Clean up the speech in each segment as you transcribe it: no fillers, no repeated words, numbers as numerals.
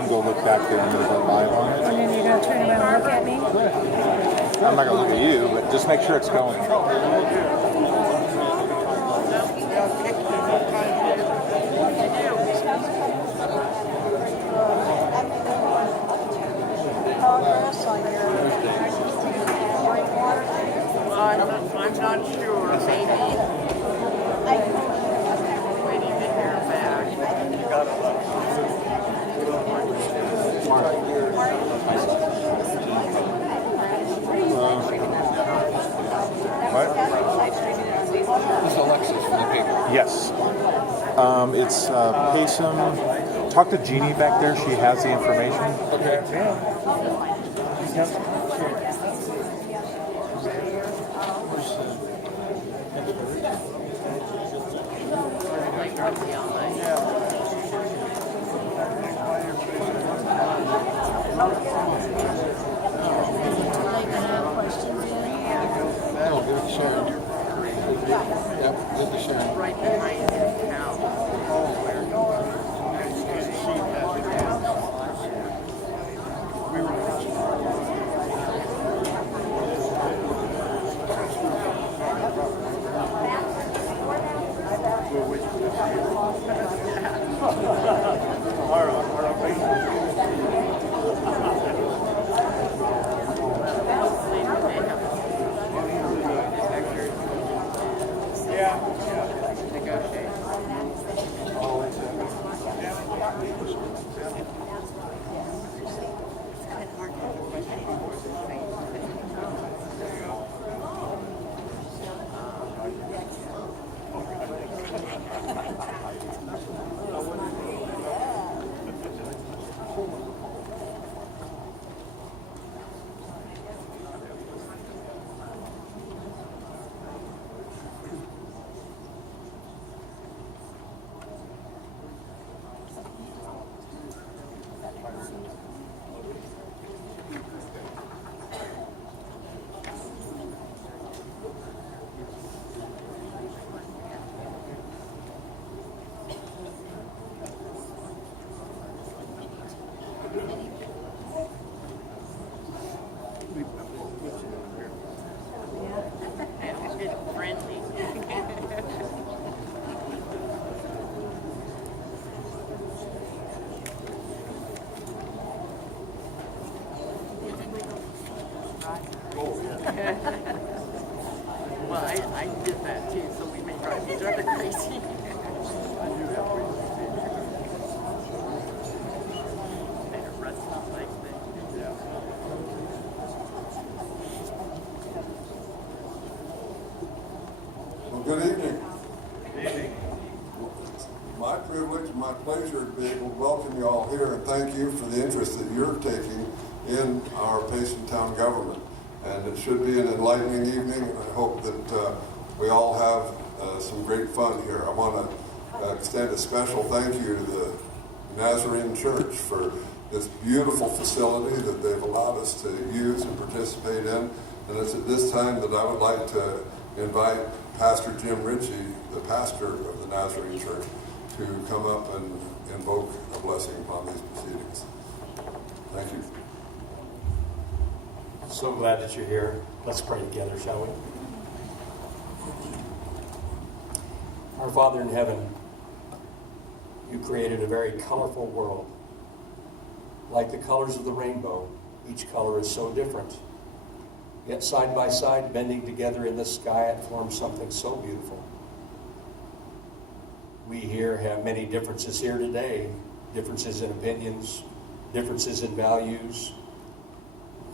can go look back there and go live on it. And then you're going to turn around and look at me? I'm not going to look at you, but just make sure it's going. I'm not sure, maybe. Waiting to hear back. What? This is Alexis from the paper. Yes. It's Payson. Talk to Jeannie back there. She has the information. Okay. No, give it to Sharon. Yep, give it to Sharon. Right behind his house. Friendly. Well, I did that too, so we may drive each other crazy. Better rest up like this. Well, good evening. My privilege, my pleasure to be able to welcome you all here and thank you for the interest that you're taking in our Payson Town government. And it should be an enlightening evening. I hope that we all have some great fun here. I want to extend a special thank you to the Nazarene Church for this beautiful facility that they've allowed us to use and participate in. And it's at this time that I would like to invite Pastor Jim Ritchie, the pastor of the Nazarene Church, to come up and invoke a blessing upon these proceedings. Thank you. So glad that you're here. Let's pray together, shall we? Our Father in heaven, you created a very colorful world. Like the colors of the rainbow, each color is so different. Yet side by side, bending together in the sky, it forms something so beautiful. We here have many differences here today, differences in opinions, differences in values.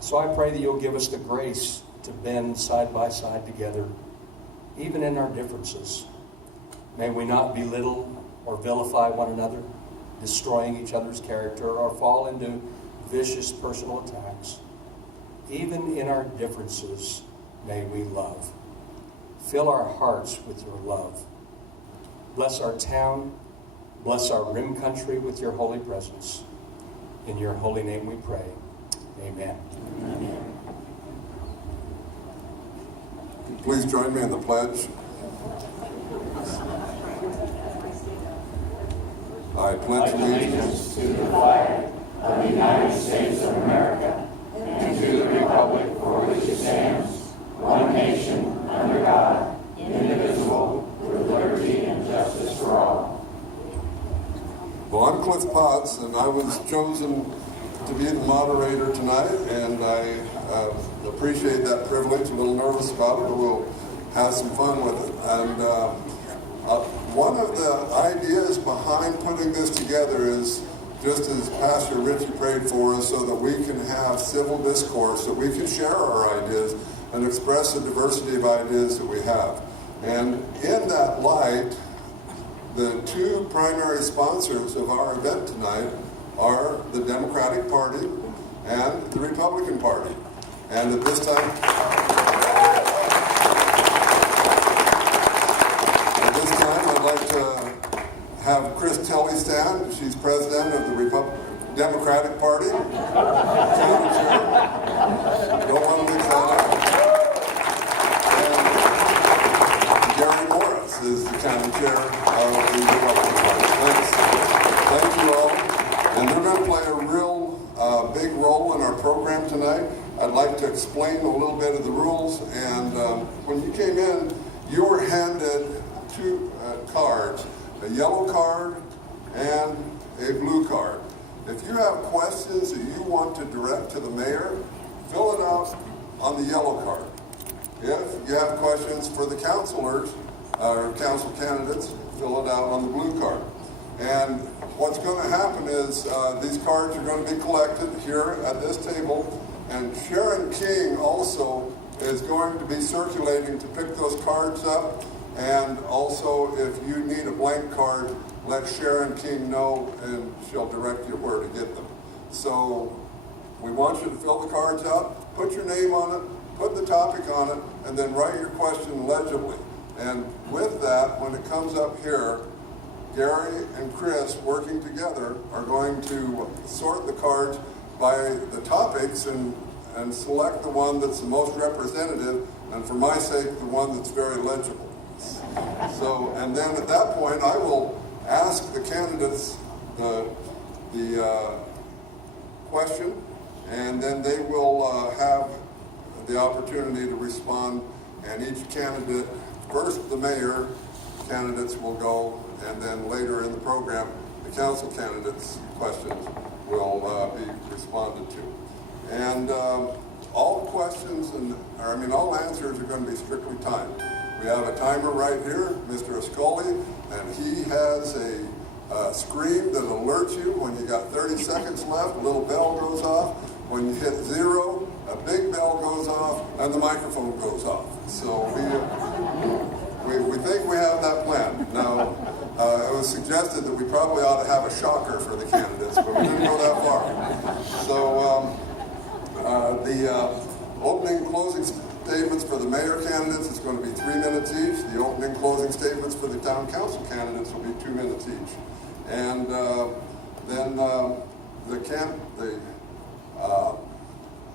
So I pray that you'll give us the grace to bend side by side together, even in our differences. May we not belittle or vilify one another, destroying each other's character, or fall into vicious personal attacks. Even in our differences, may we love. Fill our hearts with your love. Bless our town, bless our rim country with your holy presence. In your holy name we pray. Amen. Amen. Please join me in the pledge. I pledge allegiance to the flag us, and I was chosen to be the moderator tonight, and I appreciate that privilege. A little nervous about it, but we'll have some fun with it. And one of the ideas behind putting this together is, just as Pastor Richie prayed for us, so that we can have civil discourse, that we can share our ideas and express the diversity of ideas that we have. And in that light, the two primary sponsors of our event tonight are the Democratic Party and the Republican Party. And at this time, I'd like to have Chris Telly stand. She's president of the Democratic Party. County chair. Don't want to mix that up. And Gary Morris is the county chair of the Republican Party. Thanks. Thank you all. And they're going to play a real big role in our program tonight. I'd like to explain a little bit of the rules. And when you came in, you were handed two cards, a yellow card and a blue card. If you have questions that you want to direct to the mayor, fill it out on the yellow card. If you have questions for the councilors or council candidates, fill it out on the blue card. And what's going to happen is these cards are going to be collected here at this table, and Sharon King also is going to be circulating to pick those cards up. And also, if you need a blank card, let Sharon King know, and she'll direct you where to get them. So we want you to fill the cards out, put your name on it, put the topic on it, and then write your question legibly. And with that, when it comes up here, Gary and Chris, working together, are going to sort the cards by the topics and select the one that's the most representative, and for my sake, the one that's very legible. So, and then at that point, I will ask the candidates the question, and then they will have the opportunity to respond. And each candidate, first the mayor candidates will go, and then later in the program, the council candidates' questions will be responded to. And all questions all answers are going to be strictly timed. We have a timer right here, Mr. Ascoli, and he has a screen that alerts you when you got 30 seconds left. A little bell goes off. When you hit 0, a big bell goes off, and the microphone goes off. So we think we have that planned. Now, it was suggested that we probably ought to have a shocker for the candidates, but we didn't go that far. So the opening and closing statements for the mayor candidates is going to be 3 minutes each. The opening and closing statements for the town council candidates will be 2 minutes each. And then the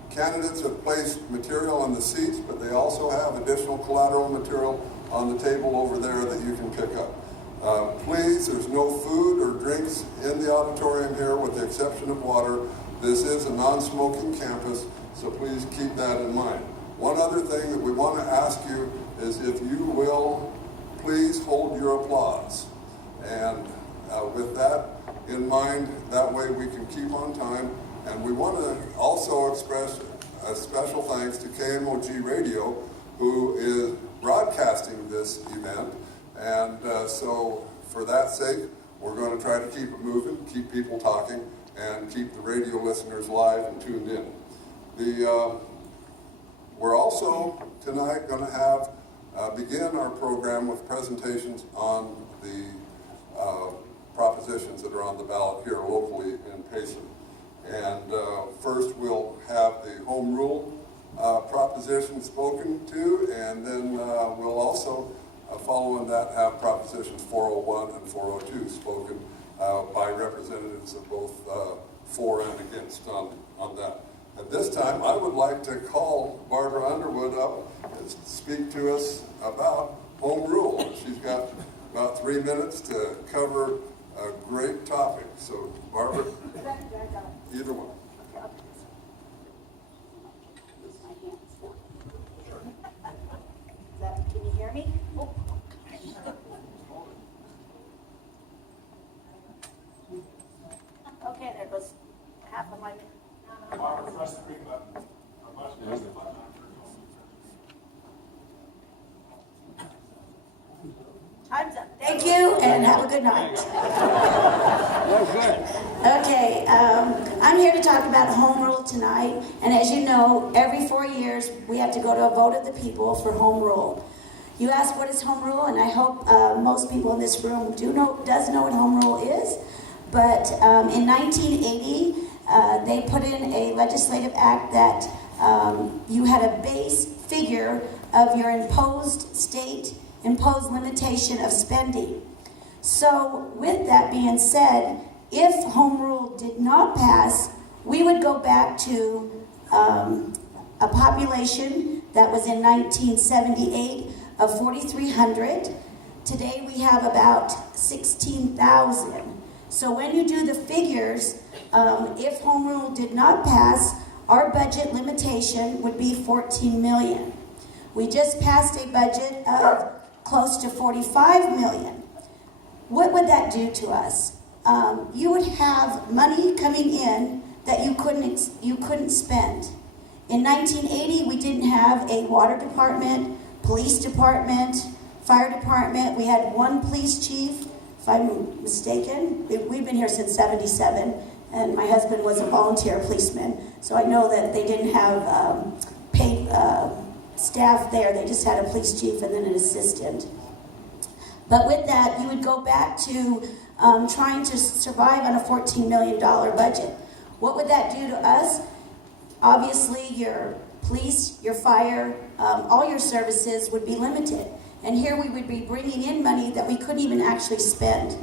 candidates have placed material on the seats, but they also have additional collateral material on the table over there that you can pick up. Please, there's no food or drinks in the auditorium here with the exception of water. This is a non-smoking campus, so please keep that in mind. One other thing that we want to ask you is if you will please hold your applause. And with that in mind, that way we can keep on time. And we want to also express a special thanks to KMOG Radio, who is broadcasting this event. And so for that sake, we're going to try to keep it moving, keep people talking, and keep the radio listeners live and tuned in. We're also tonight going to have begin our program with presentations on the propositions that are on the ballot here locally in Payson. And first we'll have the home rule proposition spoken to, and then we'll also, following that, have propositions 401 and 402 spoken by representatives of both for and against on that. At this time, I would like to call Barbara Underwood up to speak to us about home rule. She's got about 3 minutes to cover a great topic. So, Barbara, either one. Can you hear me? press the green button. Or press the button on Time's up. Thank you, and have a good night. Okay, I'm here to talk about home rule tonight, and as you know, every 4 years we have to go to a vote of the people for home rule. You ask what is home rule, and I hope most people in this room does know what home rule is. But in 1980, they put in a legislative act that you had a base figure of your imposed limitation of spending. So with that being said, if home rule did not pass, we would go back to a population that was in 1978 of 4,300. Today we have about 16,000. So when you do the figures, if home rule did not pass, our budget limitation would be 14 million. We just passed a budget of close to 45 million. What would that do to us? You would have money coming in that you couldn't spend. In 1980, we didn't have a water department, police department, fire department. We had one police chief, if I'm mistaken. We've been here since 77, and my husband was a volunteer policeman, so I know that they didn't have paid staff there. They just had a police chief and then an assistant. But with that, you would go back to trying to survive on a $14 million budget. What would that do to us? Obviously, your police, your fire, all your services would be limited. And here we would be bringing in money that we couldn't even actually spend.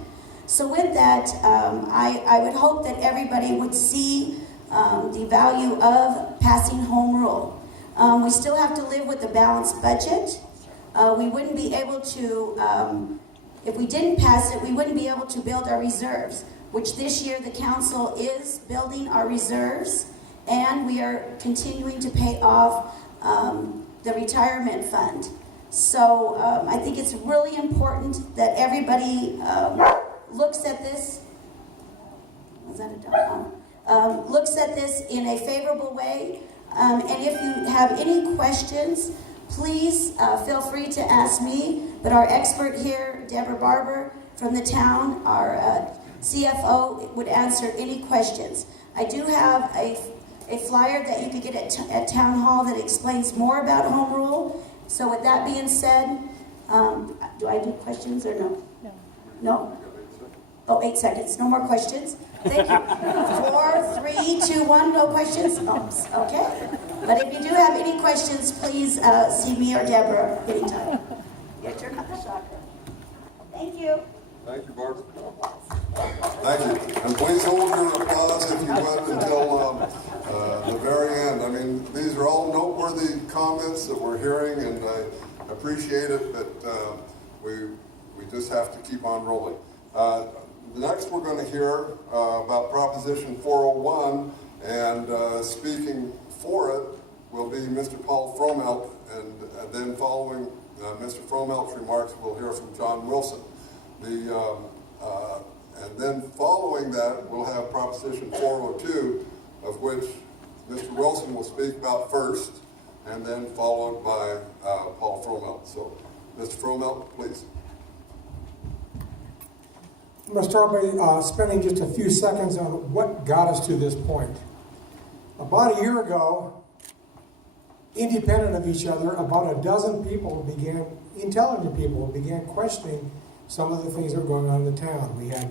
So with that, I would hope that everybody would see the value of passing home rule. We still have to live with a balanced budget. We wouldn't be able to, if we didn't pass it, we wouldn't be able to build our reserves, which this year the council is building our reserves, and we are continuing to pay off the retirement fund. So I think it's really important that everybody looks at this. Was that a dog? Looks at this in a favorable way. And if you have any questions, please feel free to ask me. But our expert here, Deborah Barber from the town, our CFO, would answer any questions. I do have a flyer that you can get at Town Hall that explains more about home rule. So with that being said, do I do questions or no? No? Oh, 8 seconds. No more questions. Thank you. 4, 3, 2, 1. No questions? Oops. Okay. But if you do have any questions, please see me or Deborah anytime. Your turn on the shotgun. Thank you. Thank you, Barbara. Thank you. And please hold your applause, if you would, until the very end. I mean, these are all noteworthy comments that we're hearing, and I appreciate it, but we just have to keep on rolling. Next, we're going to hear about Proposition 401, and speaking for it will be Mr. Paul Fromelt, and then following Mr. Fromelt's remarks, we'll hear from John Wilson. And then following that, we'll have Proposition 402, of which Mr. Wilson will speak about first, and then followed by Paul Fromelt. So, Mr. Fromelt, please. I'm going to start by spending just a few seconds on what got us to this point. About a year ago, independent of each other, about a dozen people intelligent people began questioning some of the things that were going on in the town. We had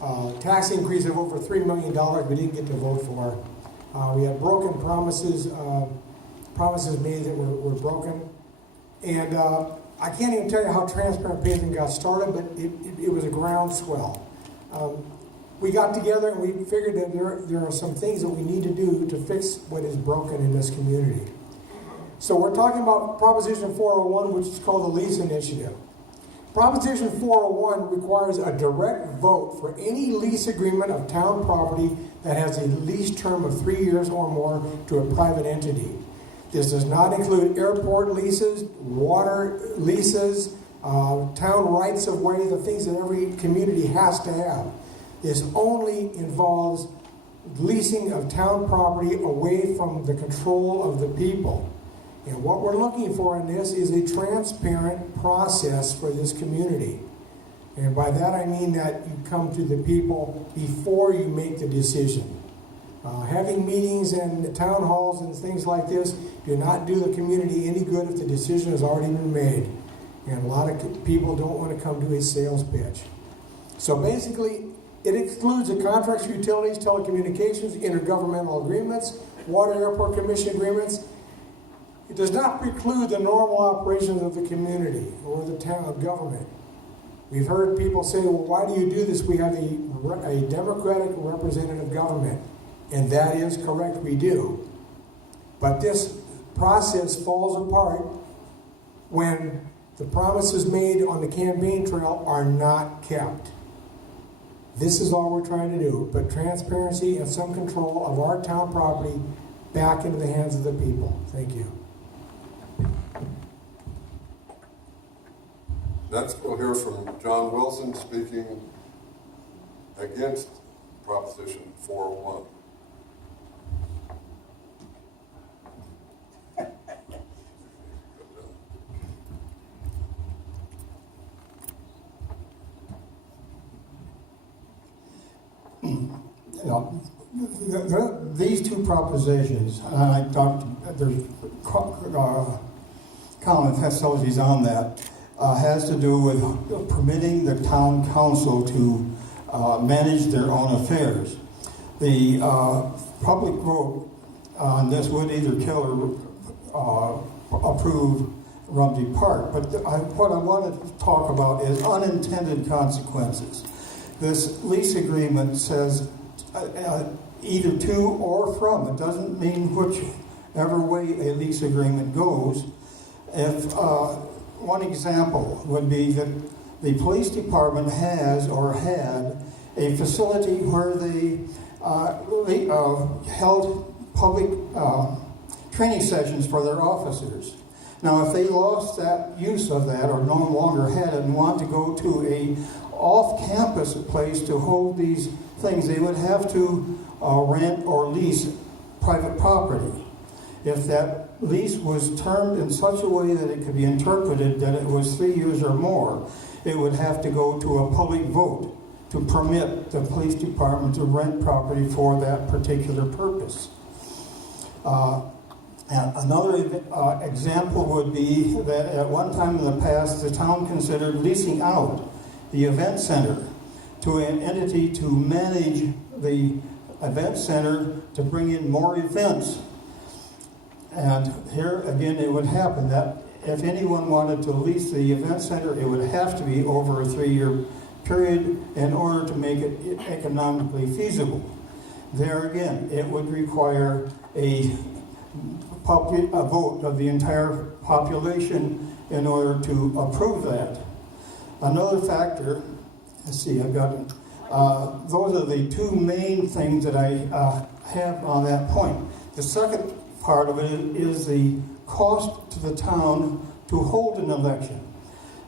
a tax increase of over $3 million we didn't get to vote for. We had broken promises made that were broken. And I can't even tell you how transparent paving got started, but it was a groundswell. We got together and we figured that there are some things that we need to do to fix what is broken in this community. So we're talking about Proposition 401, which is called the Lease Initiative. Proposition 401 requires a direct vote for any lease agreement of town property that has a lease term of 3 years or more to a private entity. This does not include airport leases, water leases, town rights of way, the things that every community has to have. This only involves leasing of town property away from the control of the people. And what we're looking for in this is a transparent process for this community. And by that I mean that you come to the people before you make the decision. Having meetings and town halls and things like this do not do the community any good if the decision has already been made. And a lot of people don't want to come to a sales pitch. So basically, it excludes the contracts for utilities, telecommunications, intergovernmental agreements, water airport commission agreements. It does not preclude the normal operations of the community or the town government. We've heard people say, well, why do you do this? We have a democratic representative government. And that is correct, we do. But this process falls apart when the promises made on the campaign trail are not kept. This is all we're trying to do, put transparency and some control of our town property back into the hands of the people. Thank you. Next, we'll hear from John Wilson speaking against Proposition 401. These two propositions, I talked, there's common facilities on that, has to do with permitting the town council to manage their own affairs. The public vote on this would either kill or approve Rumsey Park, but what I wanted to talk about is unintended consequences. This lease agreement says either to or from. It doesn't mean whichever way a lease agreement goes. If one example would be that the police department has or had a facility where they held public training sessions for their officers. Now, if they lost that use of that or no longer had it and want to go to a off-campus place to hold these things, they would have to rent or lease private property. If that lease was termed in such a way that it could be interpreted that it was 3 years or more, it would have to go to a public vote to permit the police department to rent property for that particular purpose. And another example would be that at one time in the past, the town considered leasing out the event center to an entity to manage the event center to bring in more events. And here again, it would happen that if anyone wanted to lease the event center, it would have to be over a 3-year period in order to make it economically feasible. There again, it would require a vote of the entire population in order to approve that. Another factor, let's see, I've got, those are the two main things that I have on that point. The second part of it is the cost to the town to hold an election.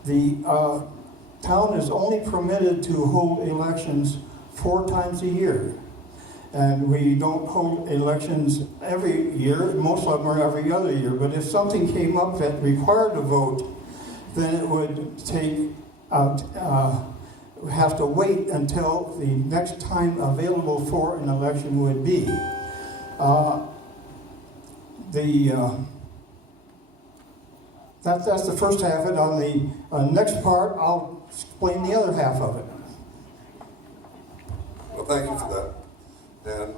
The town is only permitted to hold elections 4 times a year. And we don't hold elections every year. Most of them are every other year. But if something came up that required a vote, then it would take have to wait until the next time available for an election would be. That's the first half of it. On the next part, I'll explain the other half of it. Well, thank you for that. And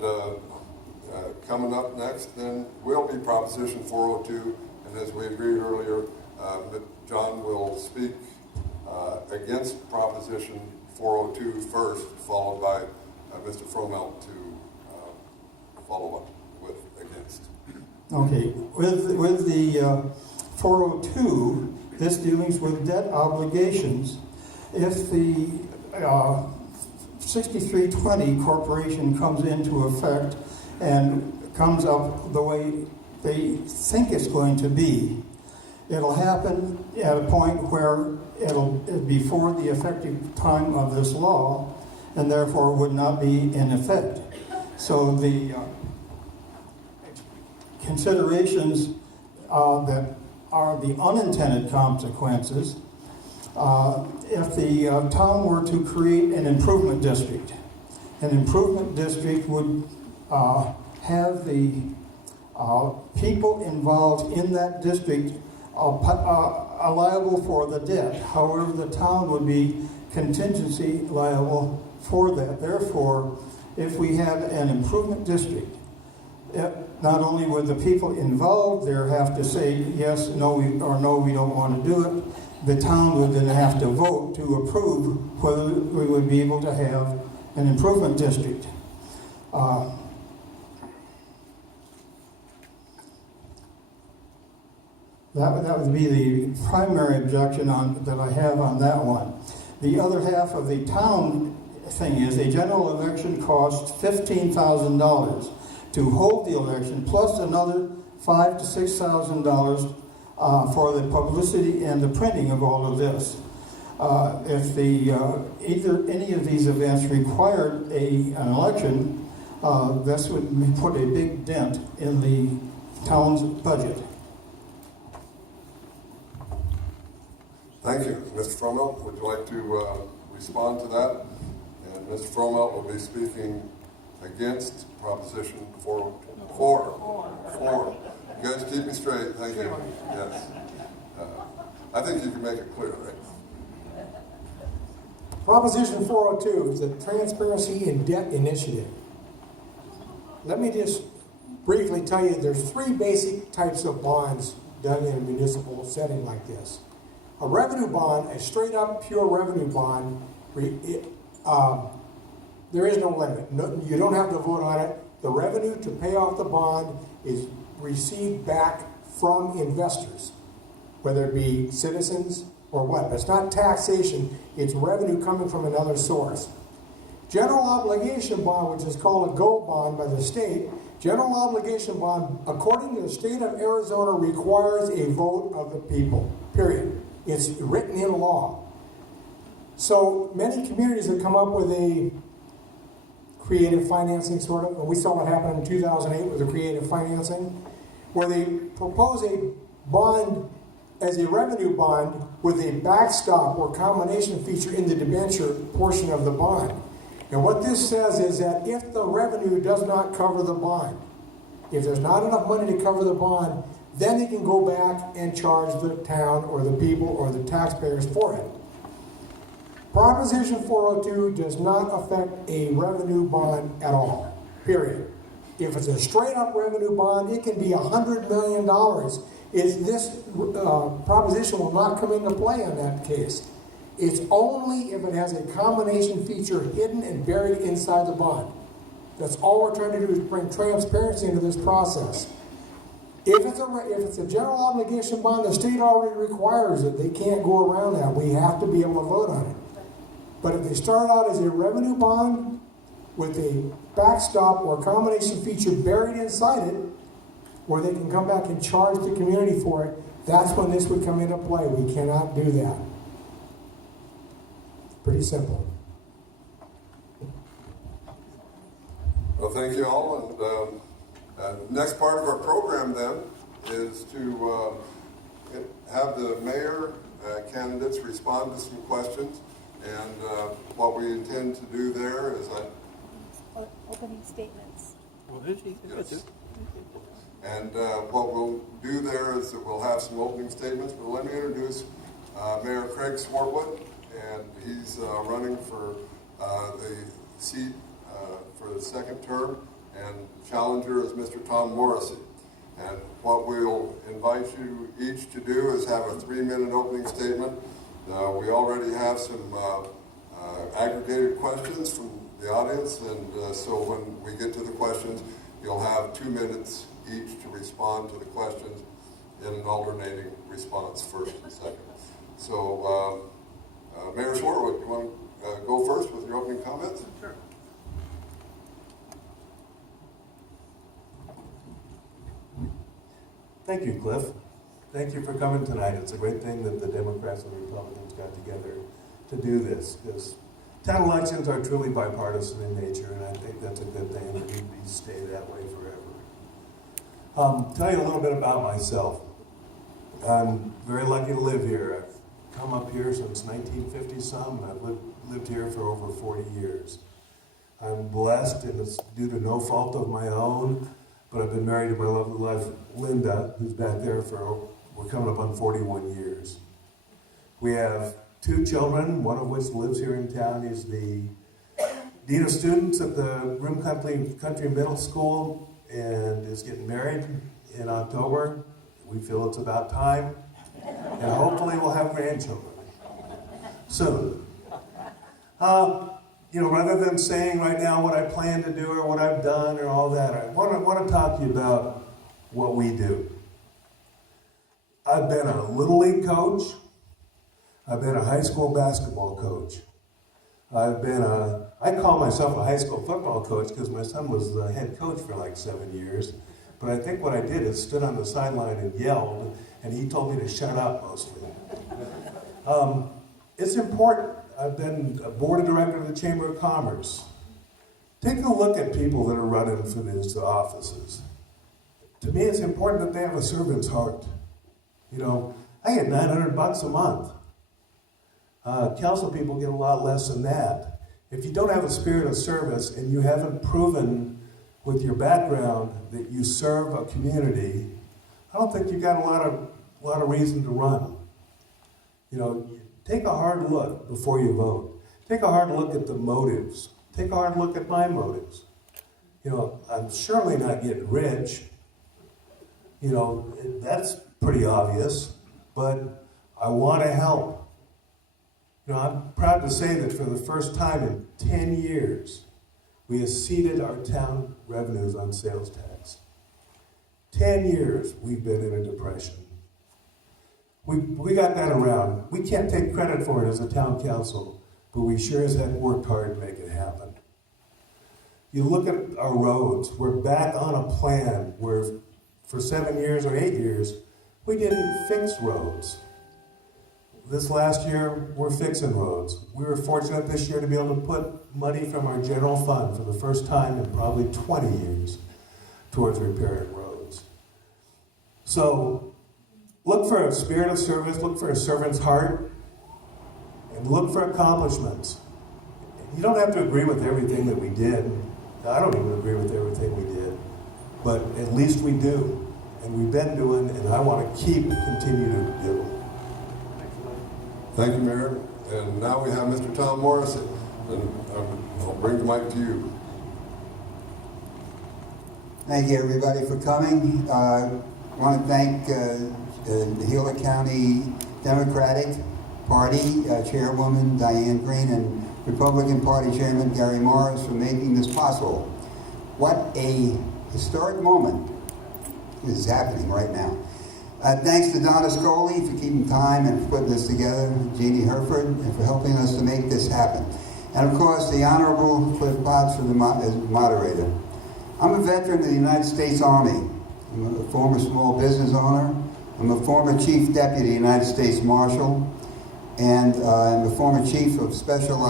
coming up next then will be Proposition 402. And as we agreed earlier, John will speak against Proposition 402 first, followed by Mr. Fromelt to follow up with against. Okay, with the 402, this deals with debt obligations. If the 6320 corporation comes into effect and comes up the way they think it's going to be, it'll happen at a point where it'll before the effective time of this law, and therefore would not be in effect. So the considerations that are the unintended consequences, if the town were to create an improvement district would have the people involved in that district liable for the debt. However, the town would be contingency liable for that. Therefore, if we had an improvement district, not only would the people involved there have to say yes, no, we don't want to do it, the town would then have to vote to approve whether we would be able to have an improvement district. That would be the primary objection that I have on that one. The other half of the town thing is a general election costs $15,000 to hold the election, plus another $5,000 to $6,000 for the publicity and the printing of all of this. If either any of these events required an election, this would put a big dent in the town's budget. Thank you. Mr. Fromelt, would you like to respond to that? And Mr. Fromelt will be speaking against Proposition 4. You guys keep me straight. Thank you. Yes. I think you can make it clear, right? Proposition 402 is a transparency in debt initiative. Let me just briefly tell you there's three basic types of bonds done in a municipal setting like this. A revenue bond, a straight up pure revenue bond, there is no limit. You don't have to vote on it. The revenue to pay off the bond is received back from investors, whether it be citizens or what. But it's not taxation, it's revenue coming from another source. General obligation bond, which is called a GO bond by the state, general obligation bond, according to the state of Arizona, requires a vote of the people, period. It's written in law. So many communities have come up with a creative financing, sort of, and we saw what happened in 2008 with the creative financing, where they propose a bond as a revenue bond with a backstop or combination feature in the debenture portion of the bond. And what this says is that if the revenue does not cover the bond, if there's not enough money to cover the bond, then they can go back and charge the town or the people or the taxpayers for it. Proposition 402 does not affect a revenue bond at all, period. If it's a straight up revenue bond, it can be $100 million. This proposition will not come into play in that case. It's only if it has a combination feature hidden and buried inside the bond. That's all we're trying to do is bring transparency into this process. If it's a general obligation bond, the state already requires it. They can't go around that. We have to be able to vote on it. But if they start out as a revenue bond with a backstop or combination feature buried inside it, where they can come back and charge the community for it, that's when this would come into play. We cannot do that. Pretty simple. Well, thank you all. And next part of our program then is to have the mayor candidates respond to some questions. And what we intend to do there is Opening statements. yes. And what we'll do there is that we'll have some opening statements. But let me introduce Mayor Craig Swartwood, and he's running for the seat for the second term, and challenger is Mr. Tom Morrissey. And what we'll invite you each to do is have a 3-minute opening statement. We already have some aggregated questions from the audience, and so when we get to the questions, you'll have 2 minutes each to respond to the questions in an alternating response, first and second. So, Mayor Swartwood, you want to go first with your opening comments? Sure. Thank you, Cliff. Thank you for coming tonight. It's a great thing that the Democrats and the Republicans got together to do this, because town elections are truly bipartisan in nature, and I think that's a good thing, and it need to stay that way forever. Tell you a little bit about myself. I'm very lucky to live here. I've come up here since 1950-some, and I've lived here for over 40 years. I'm blessed, and it's due to no fault of my own, but I've been married to my lovely wife, Linda, who's back there we're coming up on 41 years. We have 2 children, one of which lives here in town. He's the Dean of Students at the Broome Country Middle School and is getting married in October. We feel it's about time, and hopefully we'll have grandchildren soon. Rather than saying right now what I plan to do or what I've done or all that, I want to talk to you about what we do. I've been a Little League coach. I've been a high school basketball coach. I call myself a high school football coach because my son was the head coach for like 7 years. But I think what I did is stood on the sideline and yelled, and he told me to shut up mostly. It's important. I've been a board of director of the Chamber of Commerce. Take a look at people that are running for these offices. To me, it's important that they have a servant's heart. I get $900 a month. Council people get a lot less than that. If you don't have a spirit of service and you haven't proven with your background that you serve a community, I don't think you've got a lot of reason to run. Take a hard look before you vote. Take a hard look at the motives. Take a hard look at my motives. I'm surely not getting rich. That's pretty obvious, but I want to help. I'm proud to say that for the first time in 10 years, we exceeded our town revenues on sales tax. 10 years we've been in a depression. We got that around. We can't take credit for it as a town council, but we sure as heck worked hard to make it happen. You look at our roads, we're back on a plan where for 7 years or 8 years, we didn't fix roads. This last year, we're fixing roads. We were fortunate this year to be able to put money from our general fund for the first time in probably 20 years towards repairing roads. So, look for a spirit of service, look for a servant's heart, and look for accomplishments. You don't have to agree with everything that we did. I don't even agree with everything we did, but at least we do. And we've been doing, and I want to continue to do. Thank you, Mayor. And now we have Mr. Tom Morris, and I'll bring the mic to you. Thank you, everybody, for coming. I want to thank the Gila County Democratic Party Chairwoman Diane Green and Republican Party Chairman Gary Morris for making this possible. What a historic moment is happening right now. Thanks to Donna Scully for keeping time and for putting this together, Jeannie Herford, and for helping us to make this happen. And of course, the Honorable Cliff Potts for the moderator. I'm a veteran of the United States Army. I'm a former small business owner. I'm a former Chief Deputy United States Marshal. And I'm a former Chief of Special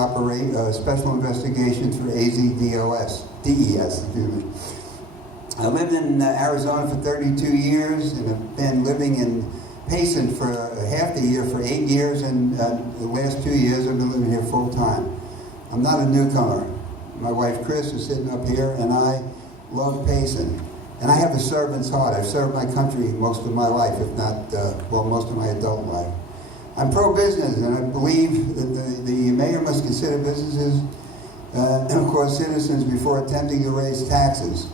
Investigations for DES. I lived in Arizona for 32 years, and have been living in Payson for half the year for 8 years, and the last 2 years I've been living here full time. I'm not a newcomer. My wife Chris is sitting up here, and I love Payson. And I have a servant's heart. I've served my country most of my life, if not, most of my adult life. I'm pro-business, and I believe that the mayor must consider businesses and, of course, citizens before attempting to raise taxes.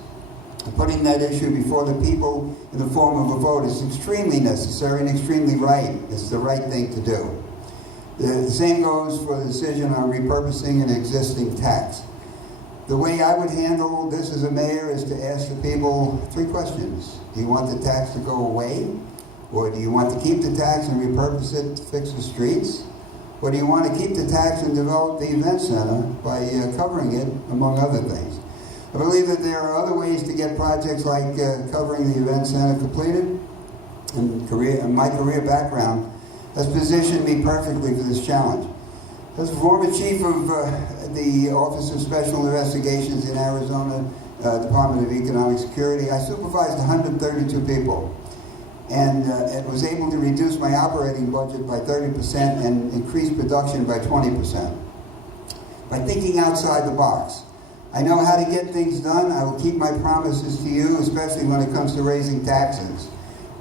Putting that issue before the people in the form of a vote is extremely necessary and extremely right. It's the right thing to do. The same goes for the decision on repurposing an existing tax. The way I would handle this as a mayor is to ask the people 3 questions. Do you want the tax to go away? Or do you want to keep the tax and repurpose it to fix the streets? Or do you want to keep the tax and develop the event center by covering it, among other things? I believe that there are other ways to get projects like covering the event center completed, and my career background has positioned me perfectly for this challenge. As a former chief of the Office of Special Investigations in Arizona Department of Economic Security, I supervised 132 people, and it was able to reduce my operating budget by 30% and increase production by 20%. By thinking outside the box. I know how to get things done. I will keep my promises to you, especially when it comes to raising taxes,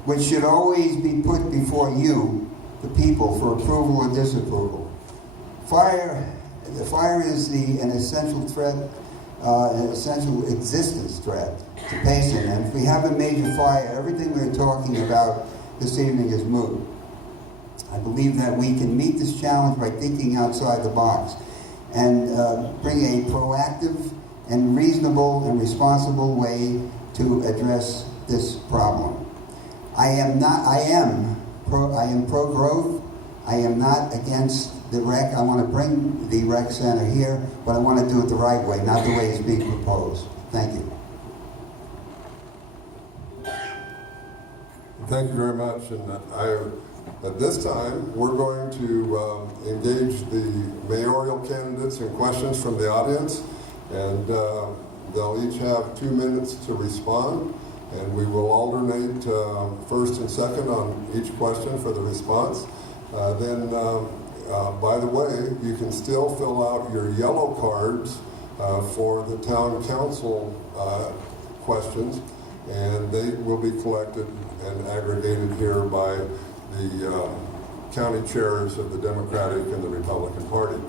which should always be put before you, the people, for approval or disapproval. The fire is an essential threat, an essential existence threat to Payson. And if we have a major fire, everything we're talking about this evening is moot. I believe that we can meet this challenge by thinking outside the box and bring a proactive and reasonable and responsible way to address this problem. I am pro-growth. I am not against the rec. I want to bring the rec center here, but I want to do it the right way, not the way it's being proposed. Thank you. Thank you very much. And at this time, we're going to engage the mayoral candidates in questions from the audience, and they'll each have 2 minutes to respond, and we will alternate first and second on each question for the response. By the way, you can still fill out your yellow cards for the town council questions, and they will be collected and aggregated here by the county chairs of the Democratic and the Republican Party.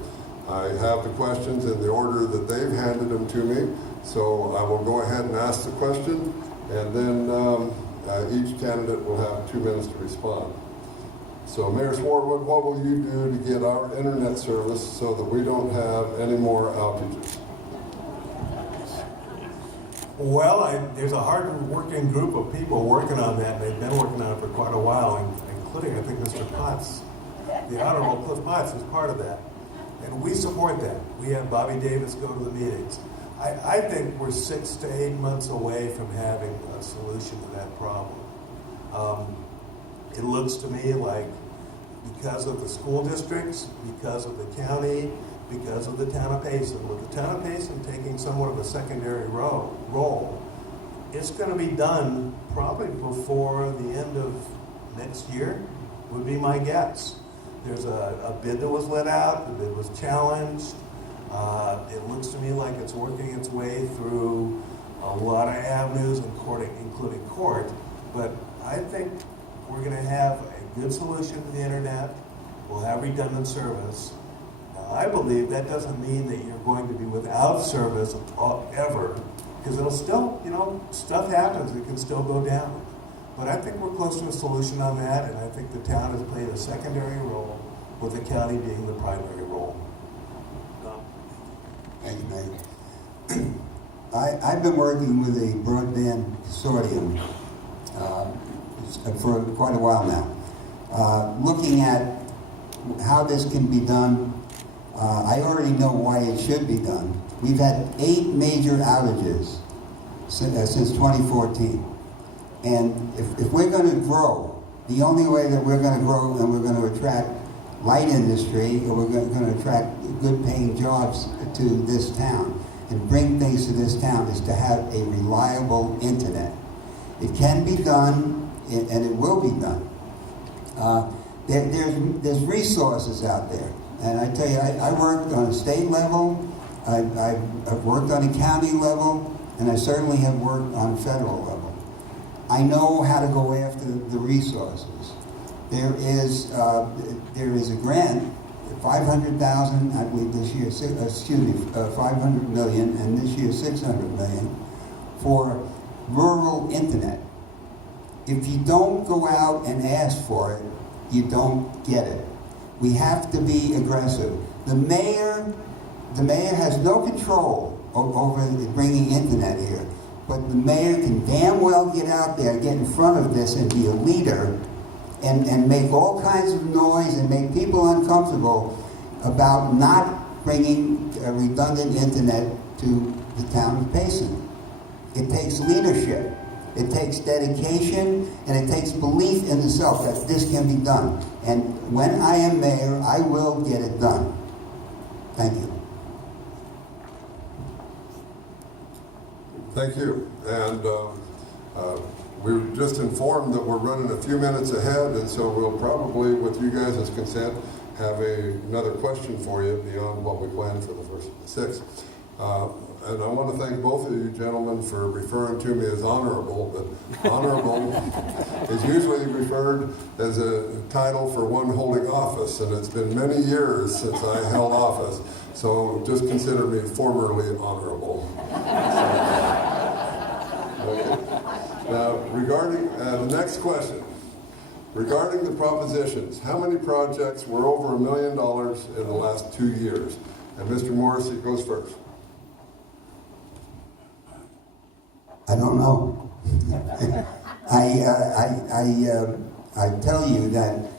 I have the questions in the order that they've handed them to me, so I will go ahead and ask the question, and then each candidate will have 2 minutes to respond. So, Mayor Swartwood, what will you do to get our internet service so that we don't have any more outages? Well, there's a hard-working group of people working on that, and they've been working on it for quite a while, including, I think, Mr. Potts. The Honorable Cliff Potts is part of that. And we support that. We have Bobby Davis go to the meetings. I think we're 6 to 8 months away from having a solution to that problem. It looks to me like because of the school districts, because of the county, because of the town of Payson, with the town of Payson taking somewhat of a secondary role, it's going to be done probably before the end of next year, would be my guess. There's a bid that was let out, the bid was challenged. It looks to me like it's working its way through a lot of avenues, including court, but I think we're going to have a good solution to the internet. We'll have redundant service. Now, I believe that doesn't mean that you're going to be without service ever, because it'll still, stuff happens. It can still go down. But I think we're close to a solution on that, and I think the town has played a secondary role, with the county being the primary role. Thank you, Mayor. I've been working with a broadband consortium for quite a while now, looking at how this can be done. I already know why it should be done. We've had 8 major outages since 2014. And if we're going to grow, the only way that we're going to grow and we're going to attract light industry, or we're going to attract good paying jobs to this town and bring things to this town, is to have a reliable internet. It can be done, and it will be done. There's resources out there. And I tell you, I worked on a state level, I've worked on a county level, and I certainly have worked on a federal level. I know how to go after the resources. There is a grant, 500,000, I believe this year, 500 million, and this year 600 million for rural internet. If you don't go out and ask for it, you don't get it. We have to be aggressive. The mayor has no control over bringing internet here, but the mayor can damn well get out there, get in front of this, and be a leader, and make all kinds of noise and make people uncomfortable about not bringing redundant internet to the town of Payson. It takes leadership. It takes dedication, and it takes belief in the self that this can be done. And when I am mayor, I will get it done. Thank you. Thank you. And we were just informed that we're running a few minutes ahead, and so we'll probably, with you guys' consent, have another question for you beyond what we planned for the first 6. And I want to thank both of you gentlemen for referring to me as honorable, but honorable is usually referred as a title for one holding office, and it's been many years since I held office, so just consider me formerly honorable. Okay. Now, regarding the next question, regarding the propositions, how many projects were over $1 million in the last 2 years? And Mr. Morrissey goes first. I don't know. I tell you that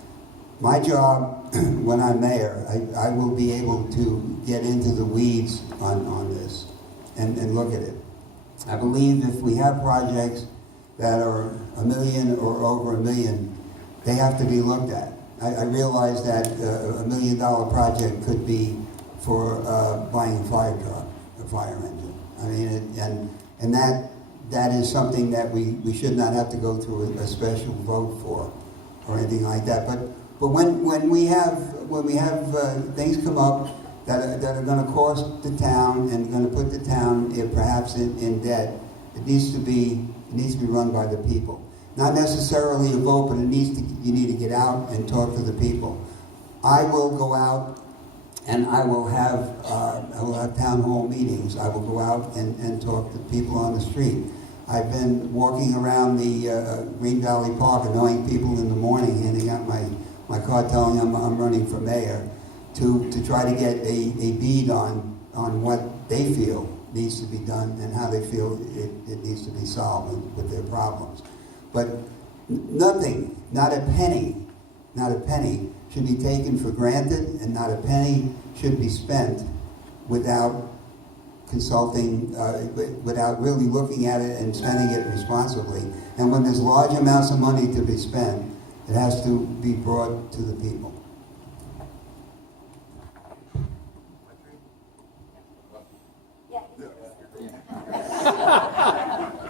my job when I'm mayor, I will be able to get into the weeds on this and look at it. I believe if we have projects that are $1 million or over $1 million, they have to be looked at. I realize that $1 million project could be for buying a fire truck, a fire engine. I mean, and that is something that we should not have to go through a special vote for or anything like that. But when we have things come up that are going to cost the town and going to put the town perhaps in debt, it needs to be run by the people. Not necessarily a vote, but you need to get out and talk to the people. I will go out and I will have town hall meetings. I will go out and talk to people on the street. I've been walking around the Green Valley Park, annoying people in the morning, handing out my card telling them I'm running for mayor, to try to get a bead on what they feel needs to be done and how they feel it needs to be solved with their problems. But nothing, not a penny should be taken for granted, and not a penny should be spent without consulting, without really looking at it and spending it responsibly. And when there's large amounts of money to be spent, it has to be brought to the people.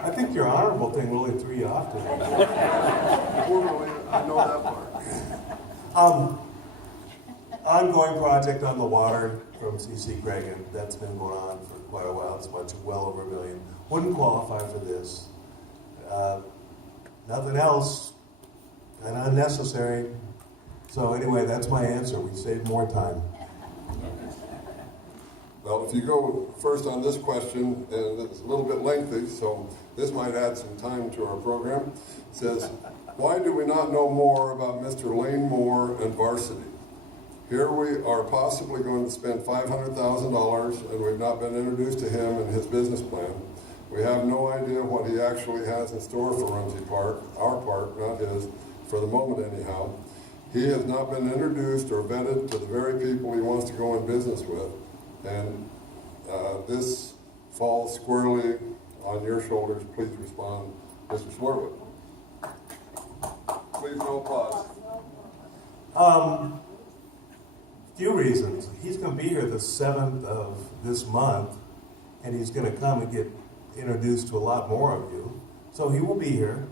I think your honorable thing really threw you off today. I know that part. Ongoing project on the water from C.C. Gregan. That's been going on for quite a while. It's much well over $1 million. Wouldn't qualify for this. Nothing else. And unnecessary. So anyway, that's my answer. We saved more time. Well, if you go first on this question, and it's a little bit lengthy, so this might add some time to our program. It says, why do we not know more about Mr. Lane Moore and Varsity? Here we are possibly going to spend $500,000, and we've not been introduced to him and his business plan. We have no idea what he actually has in store for Rumsey Park, our park, not his, for the moment anyhow. He has not been introduced or vetted to the very people he wants to go in business with. And this falls squarely on your shoulders. Please respond, Mr. Swerwood. Please, no applause. Few reasons. He's going to be here the 7th of this month, and he's going to come and get introduced to a lot more of you. So he will be here.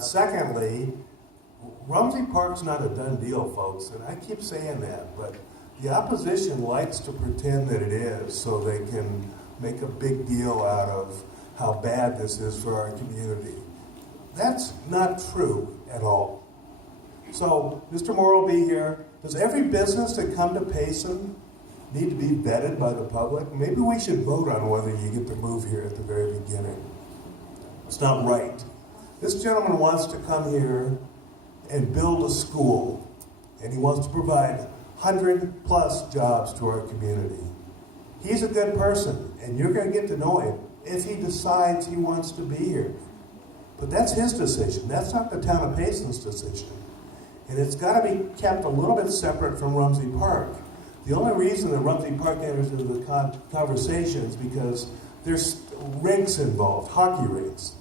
Secondly, Rumsey Park's not a done deal, folks, and I keep saying that, but the opposition likes to pretend that it is so they can make a big deal out of how bad this is for our community. That's not true at all. So Mr. Moore will be here. Does every business that come to Payson need to be vetted by the public? Maybe we should vote on whether you get to move here at the very beginning. It's not right. This gentleman wants to come here and build a school, and he wants to provide 100+ jobs to our community. He's a good person, and you're going to get to know him if he decides he wants to be here. But that's his decision. That's not the town of Payson's decision. And it's got to be kept a little bit separate from Rumsey Park. The only reason that Rumsey Park enters into the conversation is because there's rinks involved, hockey rinks.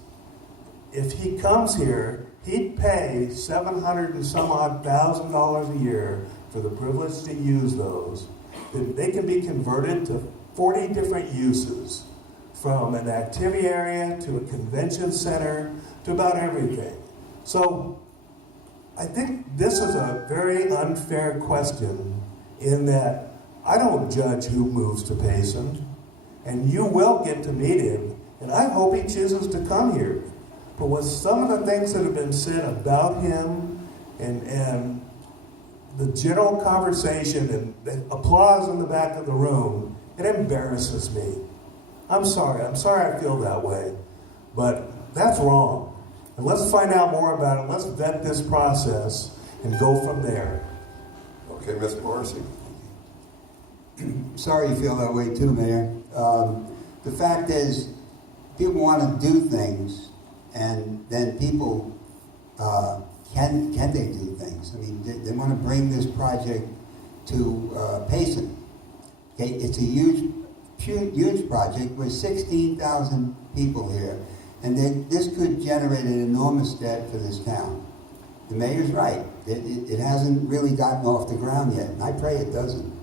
If he comes here, he'd pay $700,000 and some odd a year for the privilege to use those. They can be converted to 40 different uses, from an activity area to a convention center to about everything. So I think this is a very unfair question in that I don't judge who moves to Payson, and you will get to meet him, and I hope he chooses to come here. But with some of the things that have been said about him and the general conversation and the applause in the back of the room, it embarrasses me. I'm sorry I feel that way, but that's wrong. And let's find out more about it. Let's vet this process and go from there. Okay, Ms. Morrissey. Sorry you feel that way too, Mayor. The fact is, people want to do things, and then people, can they do things? I mean, they want to bring this project to Payson. Okay, it's a huge project with 16,000 people here, and this could generate an enormous debt for this town. The mayor's right. It hasn't really gotten off the ground yet, and I pray it doesn't.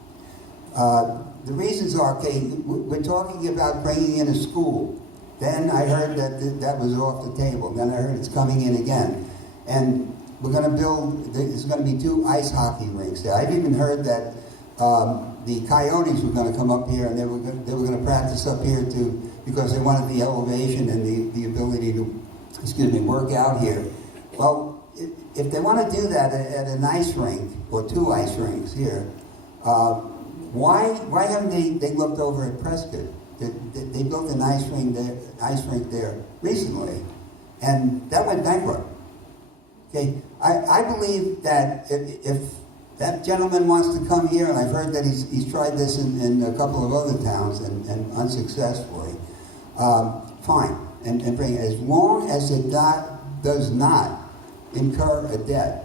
The reasons are, okay, we're talking about bringing in a school. Then I heard that was off the table. Then I heard it's coming in again. And we're going to build, there's going to be 2 ice hockey rinks there. I've even heard that the Coyotes were going to come up here and they were going to practice up here too, because they wanted the elevation and the ability to, work out here. Well, if they want to do that at an ice rink, or 2 ice rinks here, why haven't they looked over at Prescott? They built an ice rink there recently, and that went bankrupt. Okay, I believe that if that gentleman wants to come here, and I've heard that he's tried this in a couple of other towns and unsuccessfully, fine, and bring it, as long as it does not incur a debt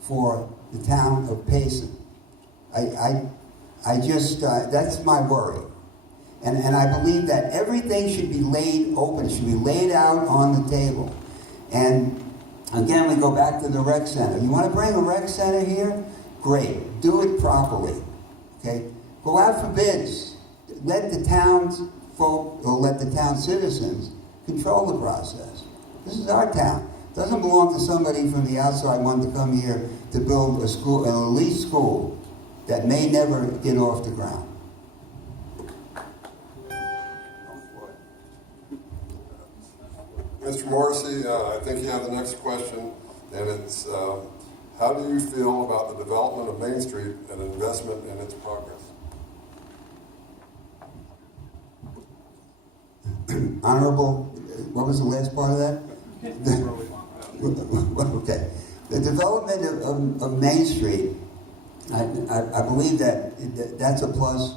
for the town of Payson. I just, that's my worry. And I believe that everything should be laid open, should be laid out on the table. And again, we go back to the rec center. You want to bring a rec center here? Great. Do it properly. Okay? Go out for bids. Let the townsfolk, or let the town citizens control the process. This is our town. It doesn't belong to somebody from the outside wanting to come here to build a school, an elite school that may never get off the ground. Mr. Morrissey, I think you have the next question, and it's, how do you feel about the development of Main Street and investment in its progress? Honorable, what was the last part of that? Okay. The development of Main Street, I believe that's a plus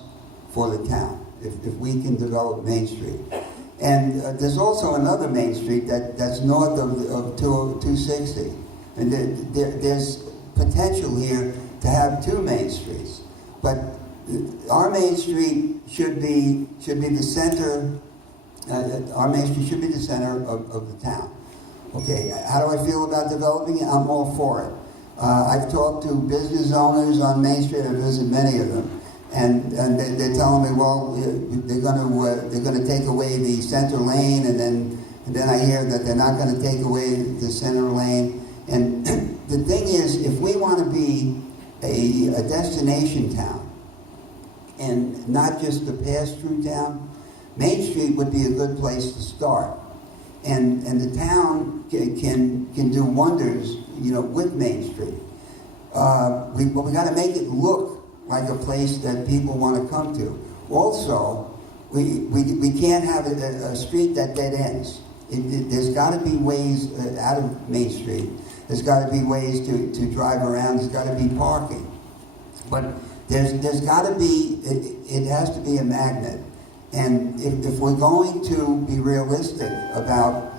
for the town, if we can develop Main Street. And there's also another Main Street that's north of 260. And there's potential here to have 2 Main Streets. But our Main Street should be the center, our Main Street should be the center of the town. Okay, how do I feel about developing it? I'm all for it. I've talked to business owners on Main Street. I visit many of them. And they're telling me, well, they're going to take away the center lane, and then I hear that they're not going to take away the center lane. And the thing is, if we want to be a destination town and not just a pass-through town, Main Street would be a good place to start. And the town can do wonders, with Main Street. But we got to make it look like a place that people want to come to. Also, we can't have a street that dead ends. There's got to be ways out of Main Street. There's got to be ways to drive around. There's got to be parking. But there's got to be, it has to be a magnet. And if we're going to be realistic about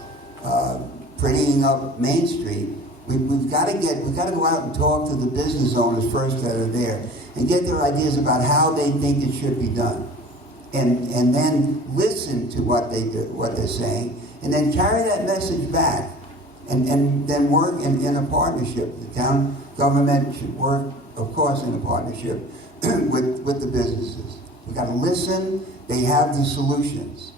prettying up Main Street, we've got to go out and talk to the business owners first that are there and get their ideas about how they think it should be done, and then listen to what they're saying, and then carry that message back, and then work in a partnership. The town government should work, of course, in a partnership with the businesses. We got to listen. They have the solutions.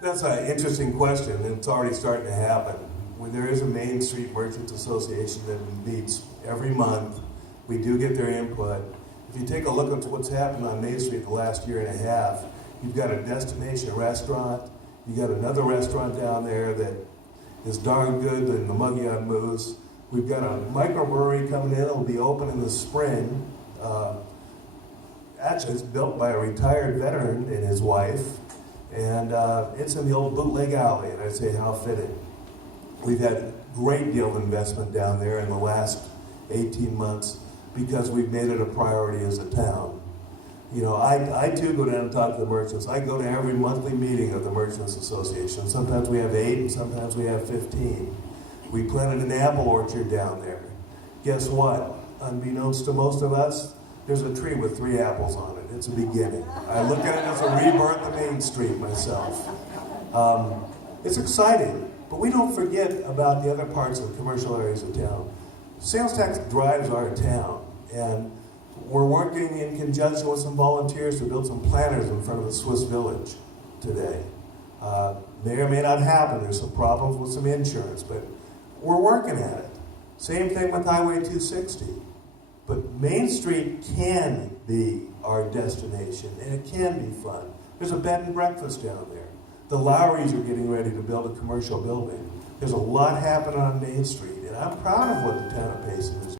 That's an interesting question, and it's already starting to happen. When there is a Main Street Merchants Association that meets every month, we do get their input. If you take a look at what's happened on Main Street the last year and a half, you've got a destination restaurant, you got another restaurant down there that is darn good in the Muggy on Moose. We've got a microbrewery coming in, it'll be open in the spring. Actually, it's built by a retired veteran and his wife, and it's in the old bootleg alley, and I'd say how fitting. We've had a great deal of investment down there in the last 18 months because we've made it a priority as a town. You know, I too go down and talk to the merchants. I go to every monthly meeting of the Merchants Association. Sometimes we have 8 and sometimes we have 15. We planted an apple orchard down there. Guess what? Unbeknownst to most of us, there's a tree with 3 apples on it. It's a beginning. I look at it as a rebirth of Main Street myself. It's exciting, but we don't forget about the other parts of the commercial areas of town. Sales tax drives our town, and we're working in conjunction with some volunteers to build some planters in front of the Swiss Village today. May or may not happen. There's some problems with some insurance, but we're working at it. Same thing with Highway 260. But Main Street can be our destination, and it can be fun. There's a bed and breakfast down there. The Lowrys are getting ready to build a commercial building. There's a lot happening on Main Street, and I'm proud of what the town of Payson is